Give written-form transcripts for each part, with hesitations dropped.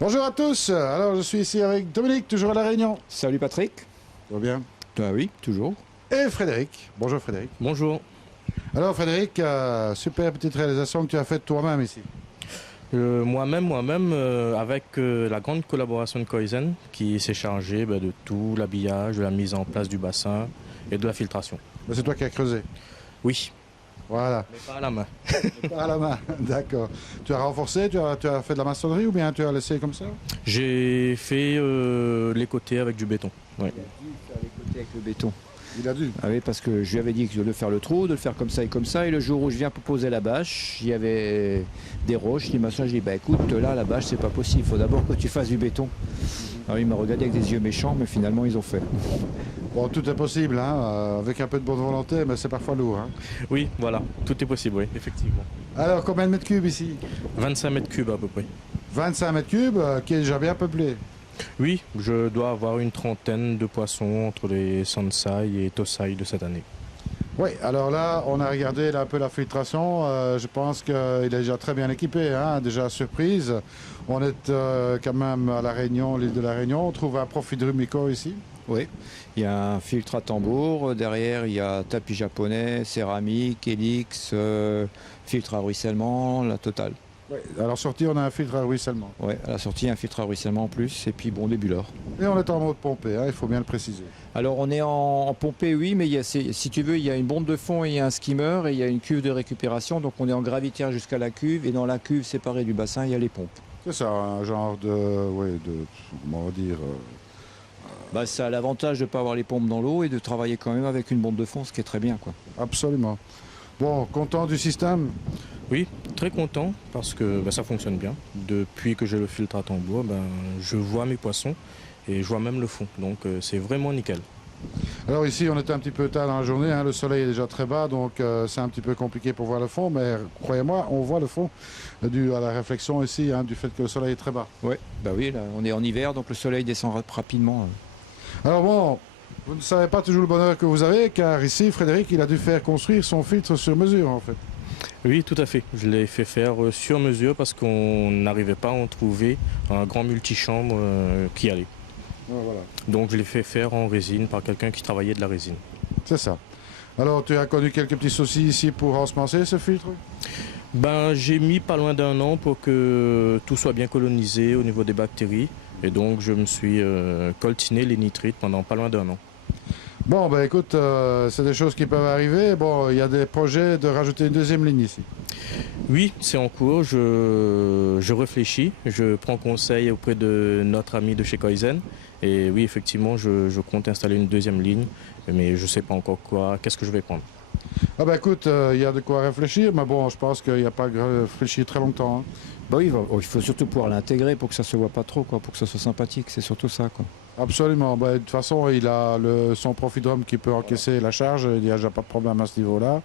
Bonjour à tous, alors je suis ici avec Dominique, toujours à La Réunion. Salut Patrick. Ça va bien? Oui, toujours. Et Frédéric. Bonjour Frédéric. Bonjour. Alors Frédéric, super petite réalisation que tu as faite toi-même ici. Moi-même, avec la grande collaboration de Koizen, qui s'est chargé de tout l'habillage, de la mise en place du bassin et de la filtration. Mais c'est toi qui as creusé. Oui, Voilà. mais pas à la main. Pas à la main, d'accord. Tu as renforcé, tu as fait de la maçonnerie ou bien tu as laissé comme ça? J'ai fait les côtés avec du béton. Oui. Il a dû faire les côtés avec le béton. Il a dû. Ah oui, parce que je lui avais dit que je devais faire le trou, de le faire comme ça et comme ça. Et le jour où je viens pour poser la bâche, il y avait des roches. Je dis machin, je dis bah écoute, là la bâche c'est pas possible. Il faut d'abord que tu fasses du béton. Alors il m'a regardé avec des yeux méchants, mais finalement ils ont fait. Bon, tout est possible, hein, avec un peu de bonne volonté, mais c'est parfois lourd. Hein. Oui, voilà, tout est possible, oui, effectivement. Alors, combien de mètres cubes ici? 25 mètres cubes à peu près. 25 mètres cubes, qui est déjà bien peuplé. Oui, je dois avoir une trentaine de poissons entre les Sansai et Tosai de cette année. Oui, alors là, on a regardé là, un peu la filtration. Je pense qu'il est déjà très bien équipé. Hein, déjà surprise. On est quand même à La Réunion, l'île de La Réunion. On trouve un profil de Rumiko ici. Oui, il y a un filtre à tambour. Derrière, il y a tapis japonais, céramique, hélix, filtre à ruissellement, la totale. Oui. À la sortie, on a un filtre à ruissellement. Ouais, à la sortie, un filtre à ruissellement en plus. Et puis bon, des bulleurs. Et on est en mode pompé, hein, il faut bien le préciser. Alors on est en pompée, oui, mais si tu veux, il y a une bombe de fond et il y a un skimmer et il y a une cuve de récupération. Donc on est en gravitaire jusqu'à la cuve et dans la cuve séparée du bassin, il y a les pompes. C'est ça, un genre comment on va dire, Ça a l'avantage de ne pas avoir les pompes dans l'eau et de travailler quand même avec une bombe de fond, ce qui est très bien, quoi. absolument. Bon, content du système? Oui, très content parce que ça fonctionne bien. Depuis que j'ai le filtre à tambour, je vois mes poissons et je vois même le fond. Donc c'est vraiment nickel. Alors ici, on était un petit peu tard dans la journée, hein, le soleil est déjà très bas, donc c'est un petit peu compliqué pour voir le fond, mais croyez-moi, on voit le fond dû à la réflexion ici, hein, du fait que le soleil est très bas. Ouais, bah oui, là, on est en hiver, donc le soleil descend rapidement. Alors bon, vous ne savez pas toujours le bonheur que vous avez, car ici, Frédéric, il a dû faire construire son filtre sur mesure, en fait. Oui, tout à fait. Je l'ai fait faire sur mesure parce qu'on n'arrivait pas à en trouver un grand multichambre qui allait. Voilà. Donc je l'ai fait faire en résine par quelqu'un qui travaillait de la résine. C'est ça. Alors, tu as connu quelques petits soucis ici pour ensemencer ce filtre? J'ai mis pas loin d'un an pour que tout soit bien colonisé au niveau des bactéries. Et donc je me suis coltiné les nitrites pendant pas loin d'un an. Bon, ben écoute, c'est des choses qui peuvent arriver. Bon, il y a des projets de rajouter une deuxième ligne ici. Oui, c'est en cours, je réfléchis, je prends conseil auprès de notre ami de chez Koizen. Et oui, effectivement, je compte installer une deuxième ligne, mais je ne sais pas encore qu'est-ce que je vais prendre. Ah ben écoute, il y a de quoi réfléchir, mais bon, je pense qu'il n'y a pas à réfléchir très longtemps. Hein. Bah oui, il faut surtout pouvoir l'intégrer pour que ça se voit pas trop, quoi, pour que ça soit sympathique, c'est surtout ça, quoi. Absolument. Ben, de toute façon, il a son profit d'homme qui peut encaisser la charge, il n'y a déjà pas de problème à ce niveau-là.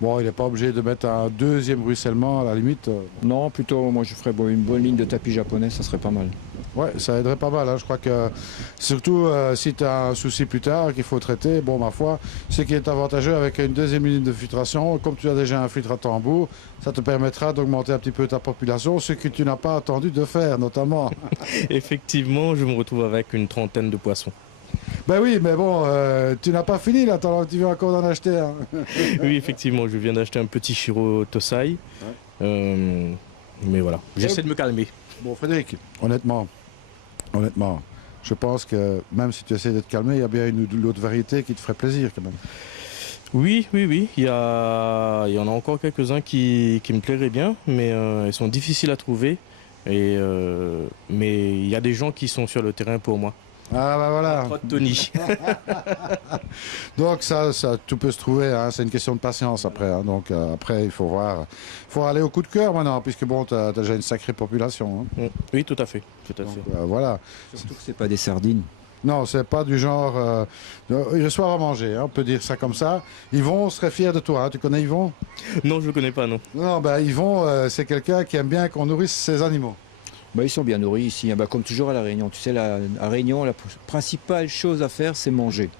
Bon, il n'est pas obligé de mettre un deuxième ruissellement à la limite. Non, plutôt, moi je ferais une bonne ligne de tapis japonais, ça serait pas mal. Ouais, ça aiderait pas mal. Hein. Je crois que surtout si tu as un souci plus tard qu'il faut traiter, bon, ma foi, ce qui est avantageux avec une deuxième ligne de filtration, comme tu as déjà un filtre à tambour, ça te permettra d'augmenter un petit peu ta population, ce que tu n'as pas attendu de faire, notamment. Effectivement, je me retrouve avec une trentaine de poissons. Ben oui, mais bon, tu n'as pas fini là, tu veux encore en acheter un. Oui, effectivement, je viens d'acheter un petit Shiro Tosai. Mais voilà, j'essaie de me calmer. Bon, Frédéric, honnêtement, je pense que même si tu essaies d'être calmé, il y a bien une ou l'autre variété qui te ferait plaisir quand même. Oui. Il y en a encore quelques-uns qui me plairaient bien, mais ils sont difficiles à trouver. Mais il y a des gens qui sont sur le terrain pour moi. Ah bah voilà. Trop de Tony. Donc ça, tout peut se trouver, hein. C'est une question de patience après. Hein. Donc après, il faut voir. Il faut aller au coup de cœur maintenant, puisque bon, tu as déjà une sacrée population. Hein. Oui, tout à fait. Donc, voilà. Surtout que c'est pas des sardines. Non, c'est pas du genre. Ils reçoivent à manger, hein, on peut dire ça comme ça. Yvon serait fier de toi. Hein. Tu connais Yvon? Non, je ne connais pas, non. Non, ben Yvon, c'est quelqu'un qui aime bien qu'on nourrisse ses animaux. Bah, ils sont bien nourris ici, hein. Comme toujours à La Réunion. Tu sais, à Réunion, la principale chose à faire, c'est manger.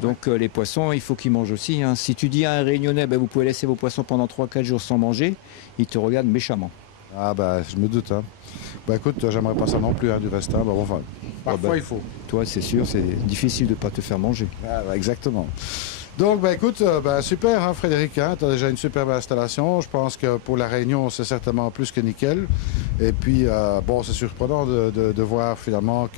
Donc les poissons, il faut qu'ils mangent aussi. Hein. Si tu dis à un Réunionnais, vous pouvez laisser vos poissons pendant 3-4 jours sans manger, il te regarde méchamment. Ah bah je me doute. Hein. Bah écoute, j'aimerais pas ça non plus, hein, du reste. Hein. Bah, bon, enfin, parfois il faut. Toi, c'est sûr, c'est difficile de ne pas te faire manger. Ah, bah, exactement. Donc, bah, écoute, bah, super, hein, Frédéric, hein, tu as déjà une superbe installation. Je pense que pour la Réunion, c'est certainement plus que nickel. Et puis, bon, c'est surprenant de voir finalement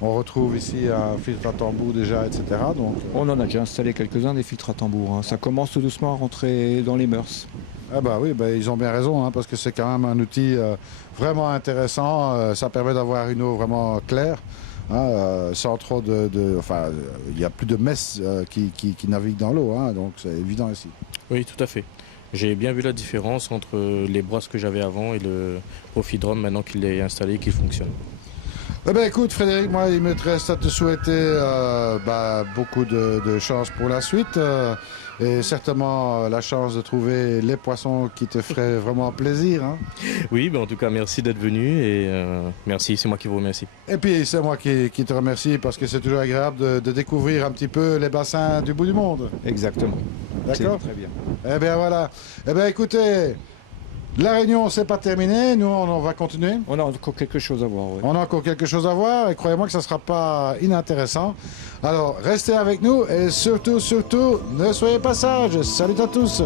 qu'on retrouve ici un filtre à tambour déjà, etc. Donc, On en a déjà installé quelques-uns des filtres à tambour. Hein. Ça commence tout doucement à rentrer dans les mœurs. ah bah oui, bah, ils ont bien raison, hein, parce que c'est quand même un outil vraiment intéressant. Ça permet d'avoir une eau vraiment claire. Hein, sans trop enfin, il n'y a plus de messes qui naviguent dans l'eau, hein, donc c'est évident ici. Oui, tout à fait. J'ai bien vu la différence entre les brosses que j'avais avant et le Profidrum maintenant qu'il est installé et qu'il fonctionne. Eh ben, écoute Frédéric, moi il me reste à te souhaiter beaucoup de chance pour la suite et certainement la chance de trouver les poissons qui te feraient vraiment plaisir. Hein. Oui, en tout cas, merci d'être venu et merci, c'est moi qui vous remercie. Et puis c'est moi qui te remercie parce que c'est toujours agréable de découvrir un petit peu les bassins du bout du monde. Exactement. D'accord ? Très bien. Eh bien voilà. Eh bien écoutez, la réunion c'est pas terminé, nous on va continuer. On a encore quelque chose à voir. Ouais. On a encore quelque chose à voir et croyez-moi que ça ne sera pas inintéressant. Alors restez avec nous et surtout, ne soyez pas sages. Salut à tous.